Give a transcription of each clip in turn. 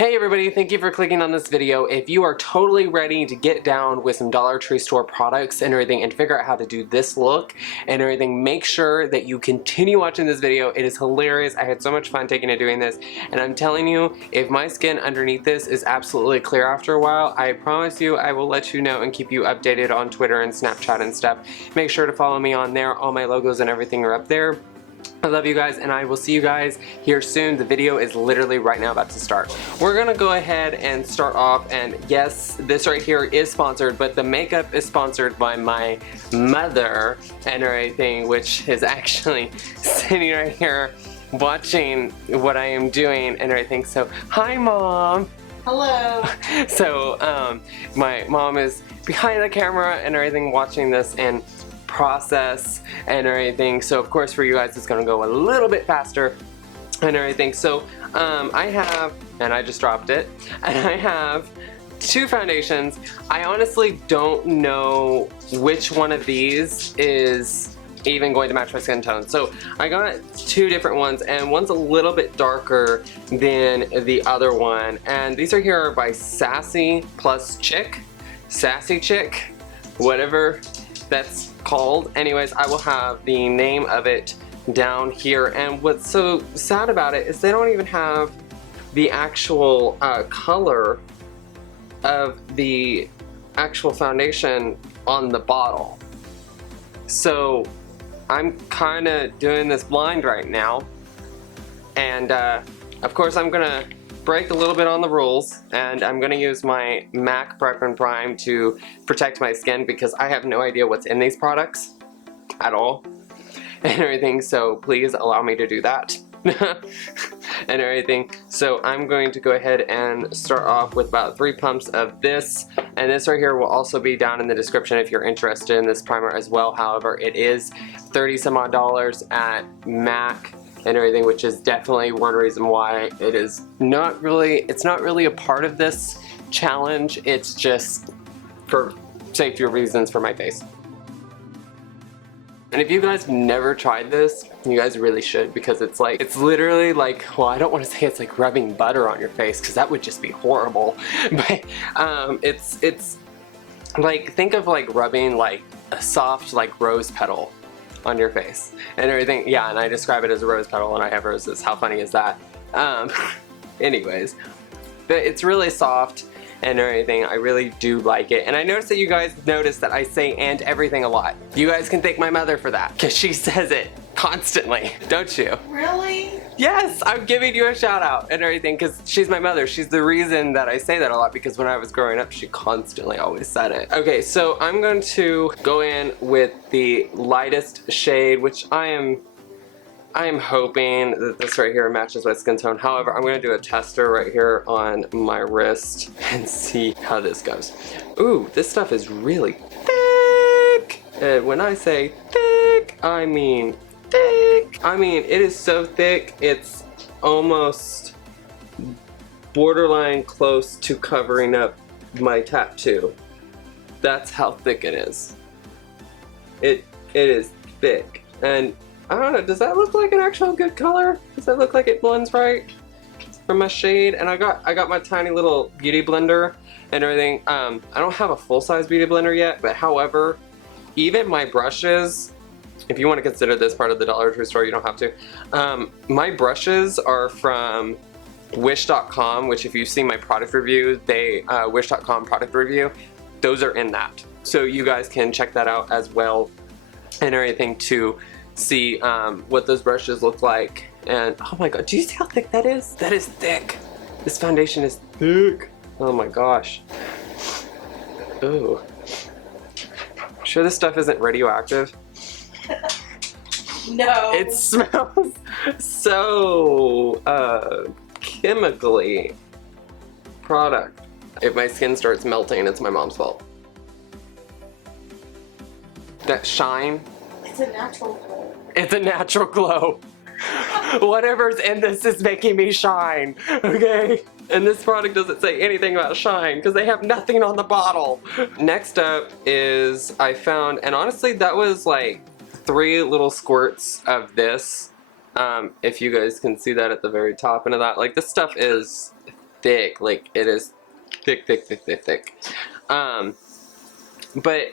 Hey everybody, thank you for clicking on this video. If you are totally ready to get down with some Dollar Tree store products and everything and figure out how to do this look and everything, make sure that you continue watching this video. It is hilarious. I had so much fun taking and doing this, and I'm telling you, if my skin underneath this is absolutely clear after a while, I promise you I will let you know and keep you updated on Twitter and Snapchat and stuff. Make sure to follow me on there. All my logos and everything are up there. I love you guys, and I will see you guys here soon. The video is literally right now about to start. We're gonna go ahead and start off, and yes, this right here is sponsored, but the makeup is sponsored by my mother and everything, which is actually sitting right here watching what I am doing and everything. So, hi Mom! Hello! So, my mom is behind the camera and everything watching this and process and everything, so of course for you guys it's gonna go a little bit faster and everything. So I have, and I just dropped it, and I have two foundations. I honestly don't know which one of these is even going to match my skin tone, so I got two different ones, and one's a little bit darker than the other one, and these are here by Sassy plus Chick, Sassy Chick, whatever that's called. Anyways, I will have the name of it down here, and what's so sad about it is they don't even have the actual color of the actual foundation on the bottle. So I'm kind of doing this blind right now, and of course I'm gonna break a little bit on the rules, and I'm gonna use my MAC Prep and Prime to protect my skin because I have no idea what's in these products at all and everything, so please allow me to do that and everything. So I'm going to go ahead and start off with about 3 pumps of this, and this right here will also be down in the description if you're interested in this primer as well. However, it is $30 some odd at MAC and everything, which is definitely one reason why it is not really, it's not really a part of this challenge. It's just for safety reasons for my face. And if you guys never tried this, you guys really should, because it's like, it's literally like, well, I don't want to say it's like rubbing butter on your face because that would just be horrible, but it's like, think of like rubbing like a soft like rose petal on your face and everything. Yeah, and I describe it as a rose petal and I have roses. How funny is that? Anyways, but it's really soft and everything. I really do like it, and I noticed that you guys notice that I say "and everything" a lot. You guys can thank my mother for that because she says it constantly, don't you? Really? Yes, I'm giving you a shout out and everything because she's my mother. She's the reason that I say that a lot, because when I was growing up she constantly always said it. Okay, so I'm going to go in with the lightest shade, which I am hoping that this right here matches my skin tone. However, I'm going to do a tester right here on my wrist and see how this goes. Ooh, this stuff is really thick. And when I say thick, I mean thick. I mean, it is so thick, it's almost borderline close to covering up my tattoo. That's how thick it is. It is thick, and I don't know, does that look like an actual good color? Does that look like it blends right from my shade? And I got my tiny little beauty blender and everything. I don't have a full-size beauty blender yet, but however, even my brushes, if you want to consider this part of the Dollar Tree store, you don't have to. My brushes are from Wish.com, which if you've seen my product review, Wish.com product review, those are in that. So you guys can check that out as well and everything to see what those brushes look like. And oh my god, do you see how thick that is? That is thick. This foundation is thick. Oh my gosh. Ooh. Sure this stuff isn't radioactive? No. It smells so chemically product. If my skin starts melting, it's my mom's fault. That shine. It's a natural glow. It's a natural glow. Whatever's in this is making me shine, okay? And this product doesn't say anything about shine because they have nothing on the bottle. Next up is I found, and honestly that was like 3 little squirts of this. If you guys can see that at the very top and of that, like this stuff is thick. Like, it is thick, thick, thick, thick, thick. But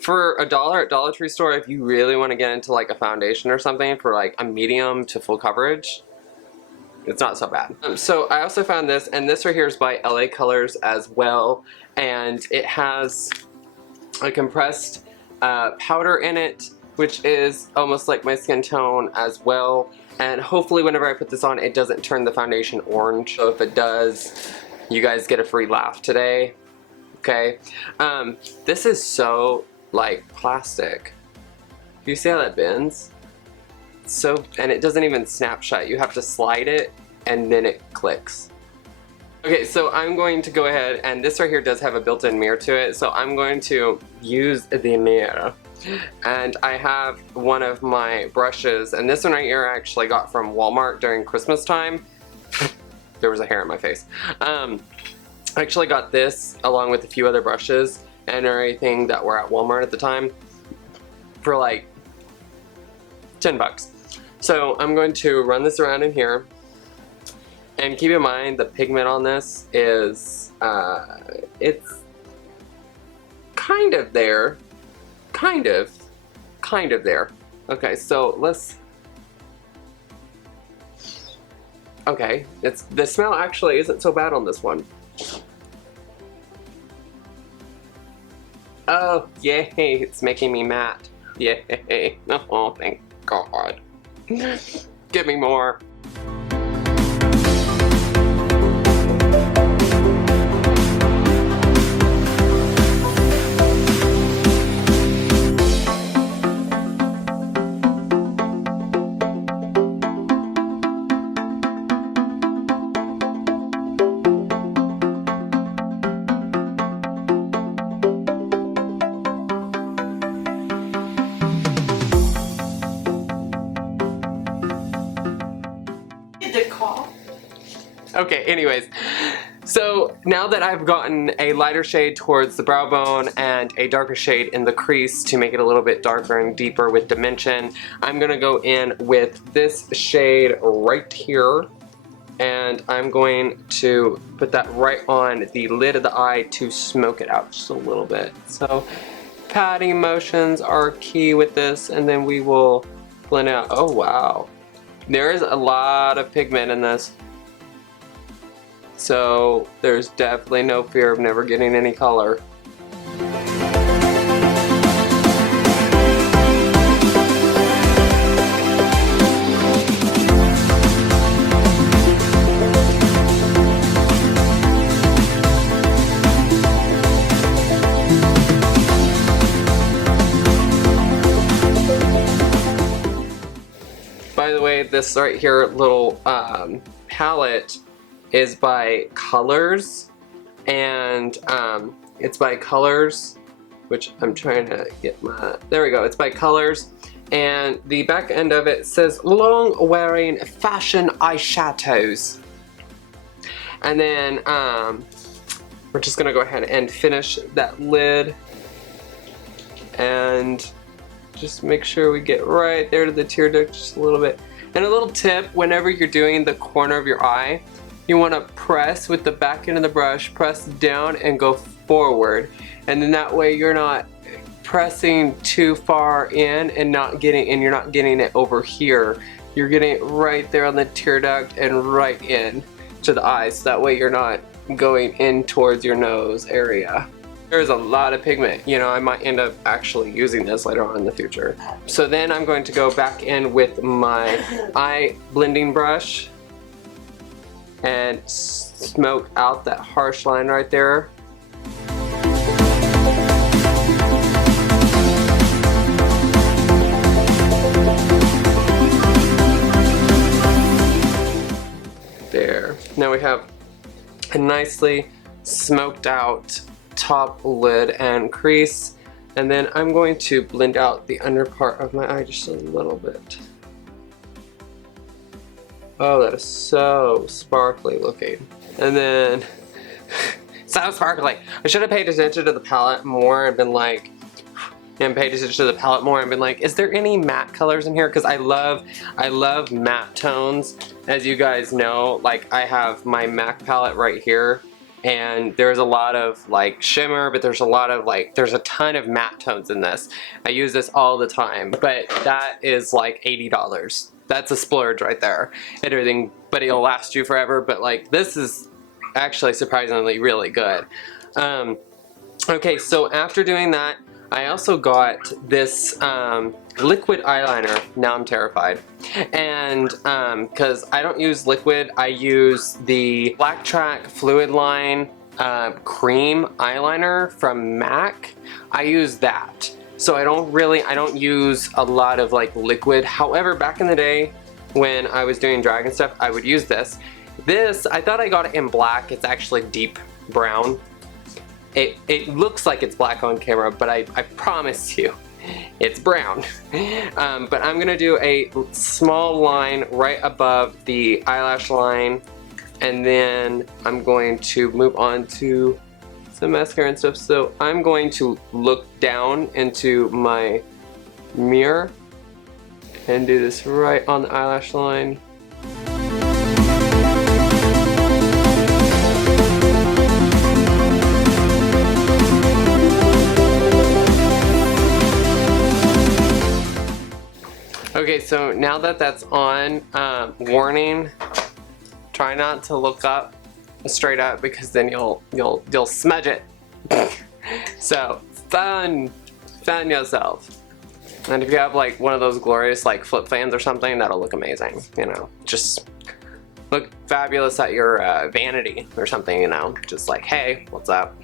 for $1 at Dollar Tree store, if you really want to get into like a foundation or something for like a medium to full coverage, it's not so bad. So I also found this, and this right here is by LA Colors as well, and it has a compressed powder in it, which is almost like my skin tone as well. And hopefully whenever I put this on, it doesn't turn the foundation orange. So if it does, you guys get a free laugh today. Okay. This is so like plastic. Do you see how that bends? So, and it doesn't even snap shut. You have to slide it and then it clicks. Okay, so I'm going to go ahead, and this right here does have a built-in mirror to it, so I'm going to use the mirror. And I have one of my brushes, and this one right here I actually got from Walmart during Christmas time. There was a hair in my face. I actually got this along with a few other brushes and everything that were at Walmart at the time for like 10 bucks. So I'm going to run this around in here. And keep in mind the pigment on this is, it's kind of there. Kind of there. Okay, so let's, okay, the smell actually isn't so bad on this one. Oh, yay, it's making me matte. Yay, oh, thank God. Give me more. Okay, anyways, so now that I've gotten a lighter shade towards the brow bone and a darker shade in the crease to make it a little bit darker and deeper with dimension, I'm gonna go in with this shade right here, and I'm going to put that right on the lid of the eye to smoke it out just a little bit. So patting motions are key with this, and then we will blend out. Oh wow, there is a lot of pigment in this. So there's definitely no fear of never getting any color. By the way, this right here little palette is by Colors, and it's by Colors, which I'm trying to get my, there we go, it's by Colors, and the back end of it says long wearing fashion eyeshadows. And then we're just gonna go ahead and finish that lid and just make sure we get right there to the tear duct just a little bit. And a little tip, whenever you're doing the corner of your eye, you want to press with the back end of the brush, press down and go forward, and then that way you're not pressing too far in and you're not getting it over here. You're getting it right there on the tear duct and right in to the eye, so that way you're not going in towards your nose area. There's a lot of pigment, you know, I might end up actually using this later on in the future. So then I'm going to go back in with my eye blending brush and smoke out that harsh line right there. There. Now we have a nicely smoked out top lid and crease, and then I'm going to blend out the under part of my eye just a little bit. Oh, that is so sparkly looking. And then, so sparkly. I should have paid attention to the palette more and been like, is there any matte colors in here? Because I love matte tones. as you guys know, like I have my MAC palette right here, and there's a lot of like shimmer, but there's a lot of like, there's a ton of matte tones in this. I use this all the time, but that is like $80. That's a splurge right there and everything, but it'll last you forever. But like, this is actually surprisingly really good. Okay, so after doing that, I also got this liquid eyeliner. Now I'm terrified. And because I don't use liquid, I use the Black Track Fluid Line cream eyeliner from MAC. I use that. So I don't use a lot of like liquid. However, back in the day when I was doing drag and stuff, I would use this. This, I thought I got it in black. It's actually deep brown. It looks like it's black on camera, but I promise you, it's brown. But I'm gonna do a small line right above the eyelash line, and then I'm going to move on to some mascara and stuff. So I'm going to look down into my mirror and do this right on the eyelash line. Okay, so now that that's on, warning, try not to look up straight up because then you'll smudge it. So fan yourself. And if you have like one of those glorious like flip fans or something, that'll look amazing, you know. Just look fabulous at your vanity or something, you know. Just like, hey, what's up?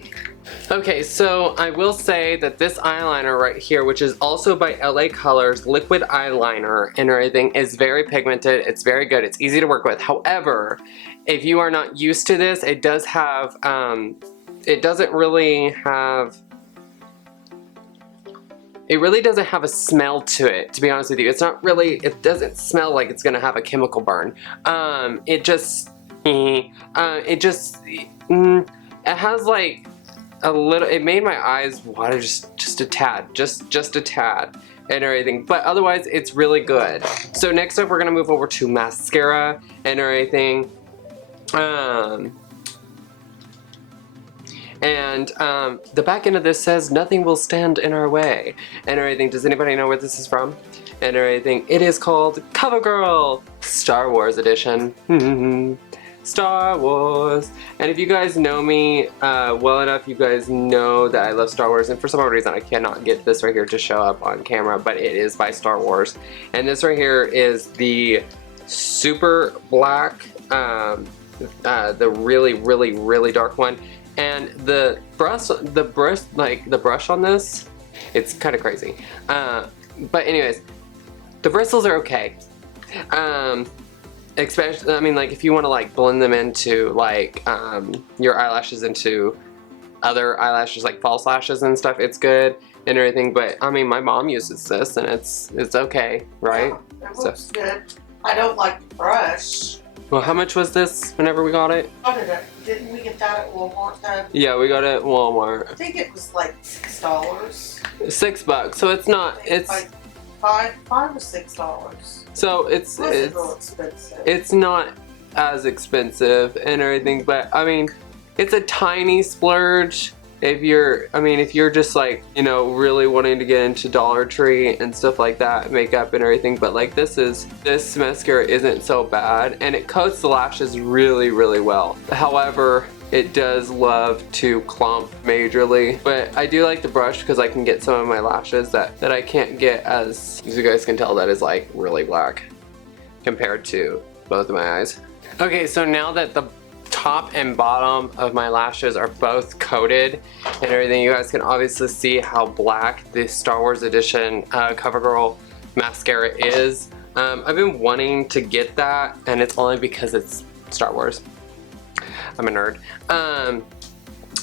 Okay, so I will say that this eyeliner right here, which is also by LA Colors liquid eyeliner and everything, is very pigmented. It's very good. It's easy to work with. However, if you are not used to this, it does have, it really doesn't have a smell to it, to be honest with you. It's not really, it doesn't smell like it's gonna have a chemical burn. It has like a little, it made my eyes water just a tad, just a tad and everything, but otherwise it's really good. So next up we're gonna move over to mascara and everything. The back end of this says nothing will stand in our way and everything. Does anybody know where this is from? And everything. It is called CoverGirl Star Wars Edition. Star Wars. And if you guys know me well enough, you guys know that I love Star Wars, and for some reason I cannot get this right here to show up on camera, but it is by Star Wars. And this right here is the super black, the really dark one. And the brush on this, it's kind of crazy. But anyways, the bristles are okay. Especially, I mean, like if you want to like blend them into like your eyelashes into other eyelashes, like false lashes and stuff, it's good and everything. But I mean, my mom uses this and it's okay, right? Yeah, it looks good. I don't like the brush. Well, how much was this whenever we got it? Didn't we get that at Walmart though? Yeah, we got it at Walmart. I think it was like $6. $6, so it's not, it's like $5 or $6. So it's expensive. It's not as expensive and everything, but I mean, it's a tiny splurge if you're just like, you know, really wanting to get into Dollar Tree and stuff like that, makeup and everything. But like this mascara isn't so bad, and it coats the lashes really well. However, it does love to clump majorly, but I do like the brush because I can get some of my lashes that I can't get, as you guys can tell, that is like really black compared to both of my eyes. Okay, so now that the top and bottom of my lashes are both coated and everything, you guys can obviously see how black the Star Wars Edition CoverGirl mascara is. I've been wanting to get that, and it's only because it's Star Wars. I'm a nerd.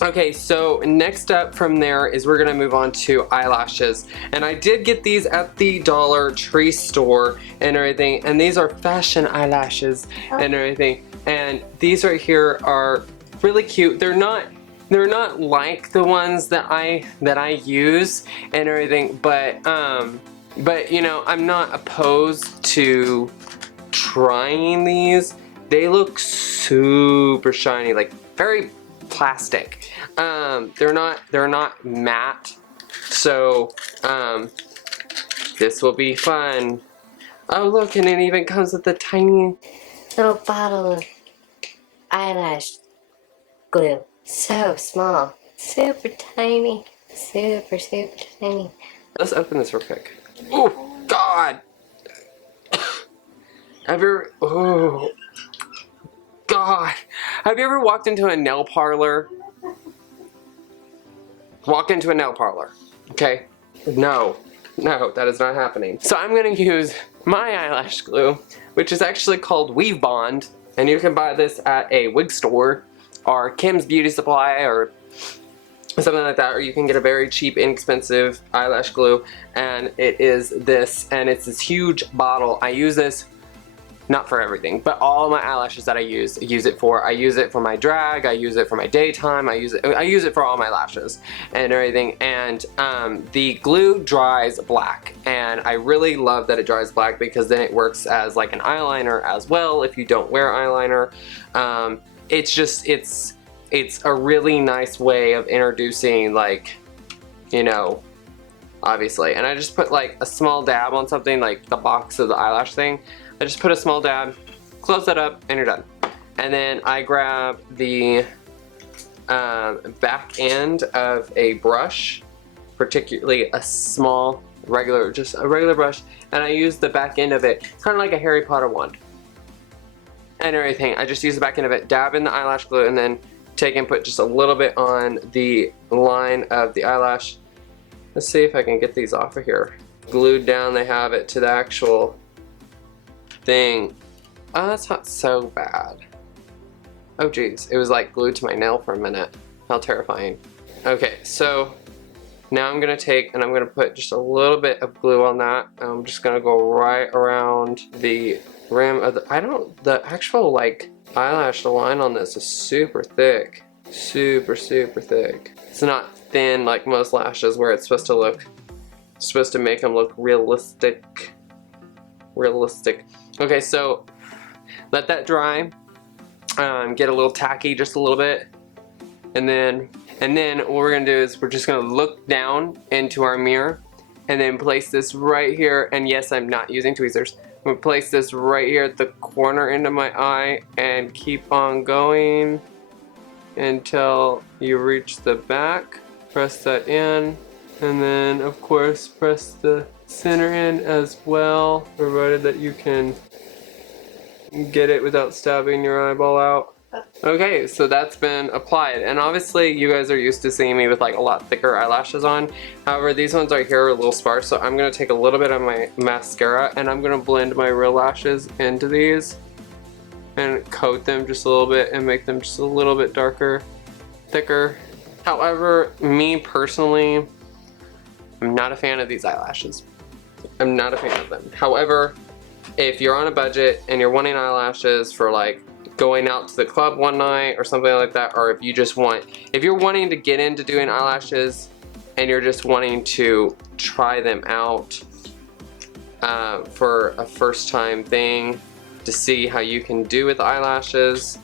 Okay, so next up from there is we're gonna move on to eyelashes. And I did get these at the Dollar Tree store and everything, and these are fashion eyelashes and everything. And these right here are really cute. They're not like the ones that I use and everything, but you know, I'm not opposed to trying these, they look super shiny, like very plastic. They're not matte, so this will be fun. Oh look, and it even comes with a tiny little bottle of eyelash glue. So small, super tiny, super tiny. Let's open this real quick. Oh God! Oh God! Have you ever walked into a nail parlor? Walk into a nail parlor, okay? No, that is not happening. So I'm gonna use my eyelash glue, which is actually called Weave Bond, and you can buy this at a wig store or Kim's Beauty Supply or something like that, or you can get a very cheap, inexpensive eyelash glue, and it is this, and it's this huge bottle. I use this not for everything, but all my eyelashes that I use it for. I use it for my drag, I use it for my daytime, I use it for all my lashes and everything. And the glue dries black, and I really love that it dries black because then it works as like an eyeliner as well if you don't wear eyeliner. It's a really nice way of introducing, like, you know, obviously. And I just put like a small dab on something, like the box of the eyelash thing. I just put a small dab, close that up, and you're done. And then I grab the back end of a brush, particularly a small, just a regular brush, and I use the back end of it, kind of like a Harry Potter wand. And everything, I just use the back end of it, dab in the eyelash glue, and then take and put just a little bit on the line of the eyelash. Let's see if I can get these off of here. Glued down, they have it to the actual thing. Oh, that's not so bad. Oh geez, it was like glued to my nail for a minute. How terrifying. Okay, so now I'm gonna take and I'm gonna put just a little bit of glue on that. I'm just gonna go right around the rim of the actual like eyelash line on this is super thick. Super thick. It's not thin like most lashes where it's supposed to look, it's supposed to make them look realistic. Okay, so let that dry. Get a little tacky, just a little bit, and then what we're gonna do is we're just gonna look down into our mirror, and then place this right here. And yes, I'm not using tweezers. I'm gonna place this right here at the corner end of my eye, and keep on going until you reach the back. Press that in, and then of course press the center end as well, provided that you can get it without stabbing your eyeball out. Okay, so that's been applied, and obviously you guys are used to seeing me with like a lot thicker eyelashes on. However, these ones right here are a little sparse, so I'm gonna take a little bit of my mascara and I'm gonna blend my real lashes into these and coat them just a little bit and make them just a little bit darker, thicker. However, me personally, I'm not a fan of these eyelashes. I'm not a fan of them. However, if you're on a budget and you're wanting eyelashes for like going out to the club one night or something like that, or if you're wanting to get into doing eyelashes and you're just wanting to try them out for a first time thing to see how you can do with eyelashes,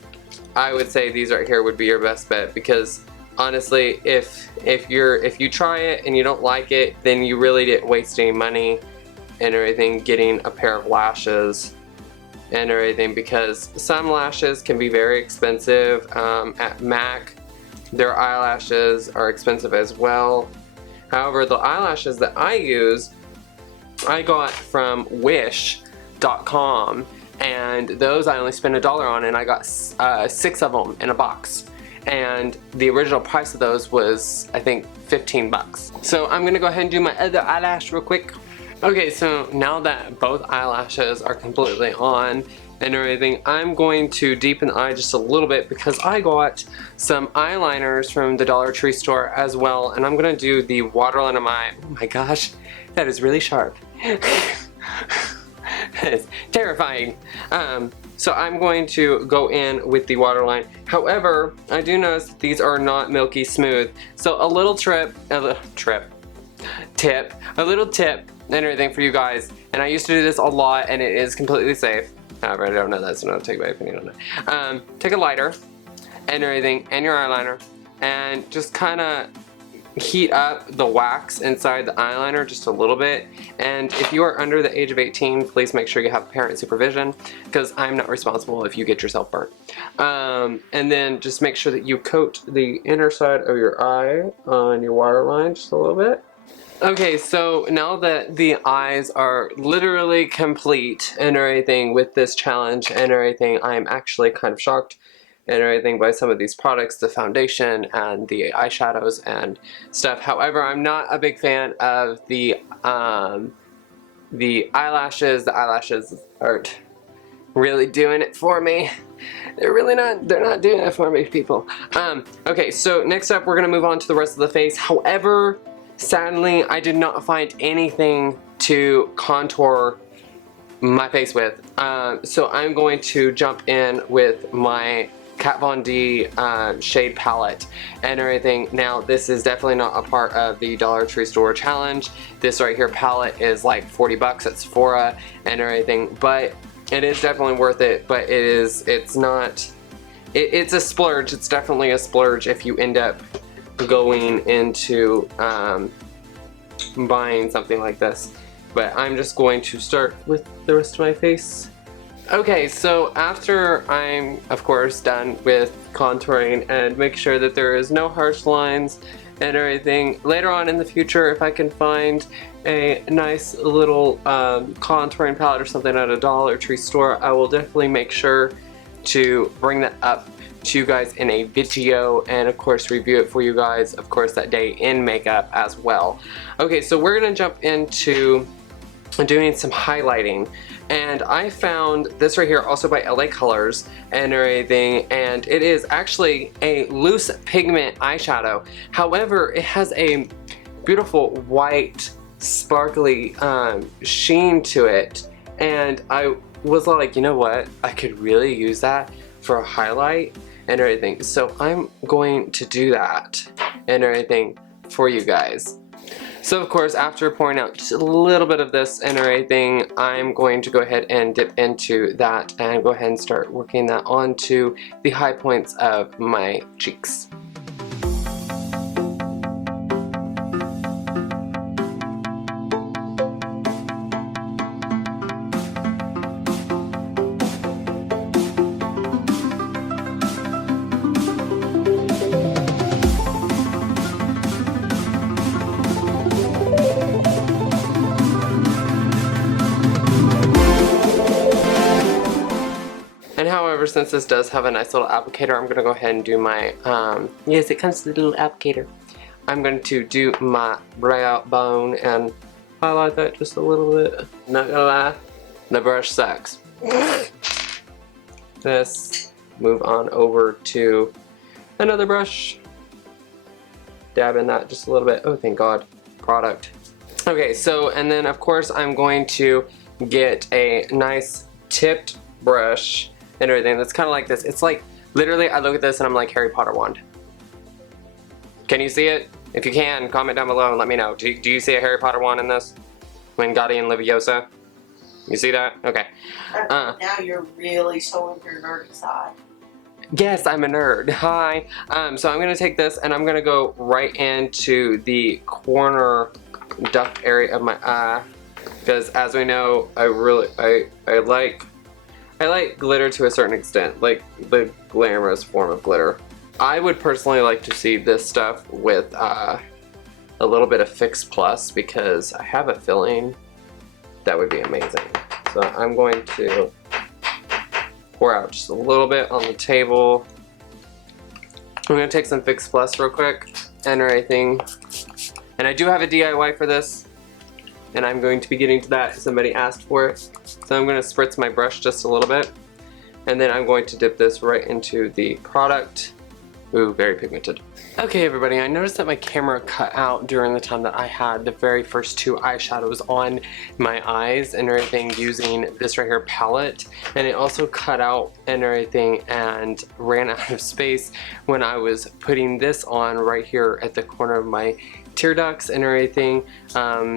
I would say these right here would be your best bet, because honestly, if you try it and you don't like it, then you really didn't waste any money and everything getting a pair of lashes and everything, because some lashes can be very expensive. At MAC, their eyelashes are expensive as well. However, the eyelashes that I use, I got from wish.com, and those I only spent $1 on, and I got 6 of them in a box. And the original price of those was, I think, 15 bucks. So I'm gonna go ahead and do my other eyelash real quick. Okay, so now that both eyelashes are completely on and everything, I'm going to deepen the eye just a little bit because I got some eyeliners from the Dollar Tree store as well, and I'm gonna do the Waterline of my, oh my gosh, that is really sharp. That is terrifying. So I'm going to go in with the waterline. However, I do notice that these are not milky smooth. So a little tip and everything for you guys, and I used to do this a lot and it is completely safe. However, I don't know that, so I'll take my opinion on it. Take a lighter and everything, and your eyeliner, and just kind of heat up the wax inside the eyeliner just a little bit. And if you are under the age of 18, please make sure you have parent supervision, because I'm not responsible if you get yourself burnt. And then just make sure that you coat the inner side of your eye on your waterline just a little bit. Okay, so now that the eyes are literally complete and everything with this challenge and everything, I'm actually kind of shocked and everything by some of these products, the foundation and the eyeshadows and stuff. However, I'm not a big fan of the eyelashes. The eyelashes aren't really doing it for me. They're not doing it for me, people. Okay, so next up we're gonna move on to the rest of the face. However, sadly, I did not find anything to contour my face with. So I'm going to jump in with my Kat Von D shade palette and everything. Now, this is definitely not a part of the Dollar Tree Store challenge. This right here palette is like 40 bucks at Sephora and everything, but it is definitely worth it. But it's a splurge. It's definitely a splurge if you end up going into buying something like this. But I'm just going to start with the rest of my face. Okay, so after I'm, of course, done with contouring and make sure that there is no harsh lines and everything, later on in the future, if I can find a nice little contouring palette or something at a Dollar Tree store, I will definitely make sure to bring that up to you guys in a video and, of course, review it for you guys, of course, that day in makeup as well. Okay, so we're going to jump into doing some highlighting. And I found this right here also by LA Colors and everything, and it is actually a loose pigment eyeshadow. However, it has a beautiful white sparkly sheen to it, and I was like, you know what, I could really use that for a highlight and everything. So I'm going to do that and everything for you guys. So of course, after pouring out just a little bit of this and everything, I'm going to go ahead and dip into that and go ahead and start working that onto the high points of my cheeks. However, since this does have a nice little applicator, I'm going to go ahead and do my, yes, it comes with a little applicator. I'm going to do my brow bone and highlight that just a little bit. Not gonna lie, the brush sucks. This, move on over to another brush. Dab in that just a little bit. Oh, thank God, product. Okay, so, and then of course I'm going to get a nice tipped brush and everything that's kind of like this. It's like, literally, I look at this and I'm like Harry Potter wand. Can you see it? If you can, comment down below and let me know. Do you see a Harry Potter wand in this? Wingardium Leviosa? You see that? Okay. Now you're really showing your nerdy side. Yes, I'm a nerd. Hi. So I'm going to take this and I'm going to go right into the corner duct area of my eye. Because as we know, I like glitter to a certain extent, like the glamorous form of glitter. I would personally like to see this stuff with a little bit of Fix Plus, because I have a feeling that would be amazing. So I'm going to pour out just a little bit on the table. I'm going to take some Fix Plus real quick and everything. And I do have a DIY for this, and I'm going to be getting to that. Somebody asked for it. So I'm going to spritz my brush just a little bit, and then I'm going to dip this right into the product. Ooh, very pigmented. Okay everybody, I noticed that my camera cut out during the time that I had the very first two eyeshadows on my eyes and everything using this right here palette, and it also cut out and everything and ran out of space when I was putting this on right here at the corner of my tear ducts and everything.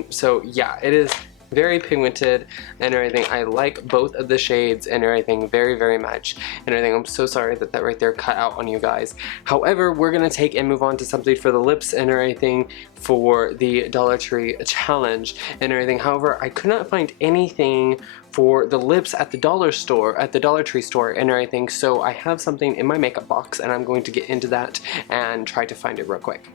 So yeah, it is very pigmented and everything. I like both of the shades and everything very, very much and everything. I'm so sorry that that right there cut out on you guys. However, we're gonna take and move on to something for the lips and everything for the Dollar Tree challenge and everything. However, I could not find anything for the lips at the dollar store, at the Dollar Tree store and everything, so I have something in my makeup box and I'm going to get into that and try to find it real quick.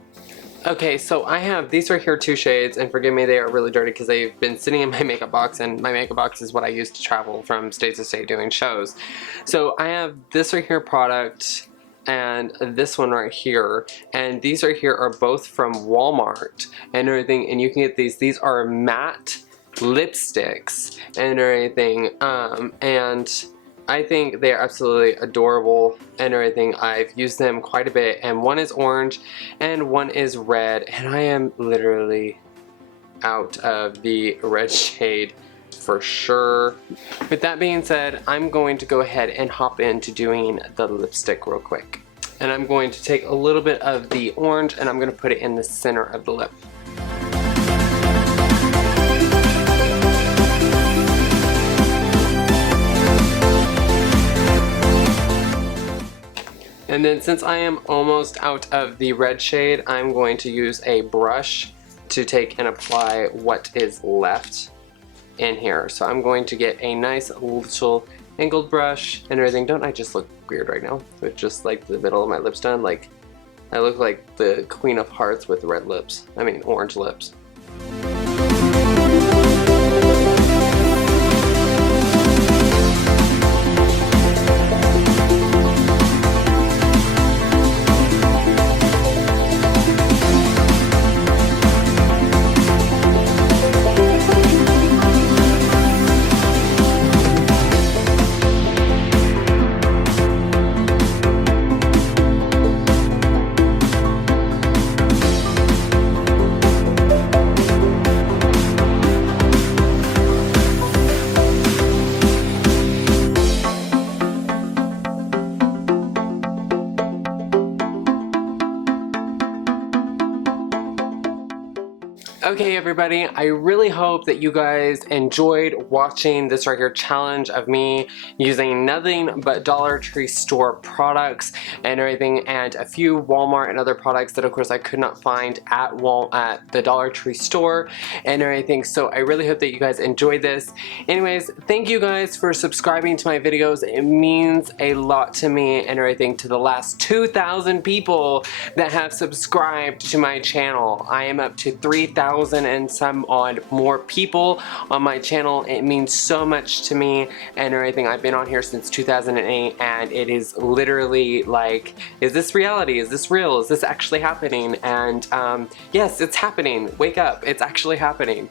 Okay, so I have these right here, 2 shades, and forgive me, they are really dirty because they've been sitting in my makeup box, and my makeup box is what I use to travel from state to state doing shows. So I have this right here product and this one right here, and these right here are both from Walmart and everything, and you can get these. These are matte lipsticks and everything, and I think they are absolutely adorable and everything. I've used them quite a bit, and one is orange and one is red, and I am literally out of the red shade for sure. With that being said, I'm going to go ahead and hop into doing the lipstick real quick. And I'm going to take a little bit of the orange and I'm going to put it in the center of the lip. And then since I am almost out of the red shade, I'm going to use a brush to take and apply what is left in here. So I'm going to get a nice little angled brush and everything. Don't I just look weird right now with just like the middle of my lips done? Like I look like the Queen of Hearts with red lips. I mean orange lips. Okay everybody, I really hope that you guys enjoyed watching this right here challenge of me using nothing but Dollar Tree store products and everything, and a few Walmart and other products that of course I could not find at the Dollar Tree store and everything. So I really hope that you guys enjoyed this. Anyways, thank you guys for subscribing to my videos. It means a lot to me and everything, to the last 2,000 people that have subscribed to my channel. I am up to 3,000 and some odd more people on my channel. It means so much to me and everything. I've been on here since 2008 and it is literally like, is this reality? Is this real? Is this actually happening? And yes, it's happening. Wake up, it's actually happening.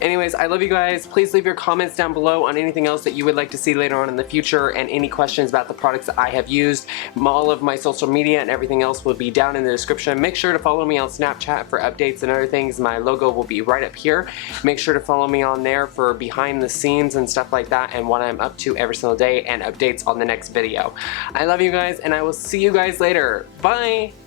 Anyways, I love you guys. Please leave your comments down below on anything else that you would like to see later on in the future, and any questions about the products that I have used. All of my social media and everything else will be down in the description. Make sure to follow me on Snapchat for updates and other things. My logo will be right up here. Make sure to follow me on there for behind the scenes and stuff like that, and what I'm up to every single day, and updates on the next video. I love you guys, and I will see you guys later. Bye!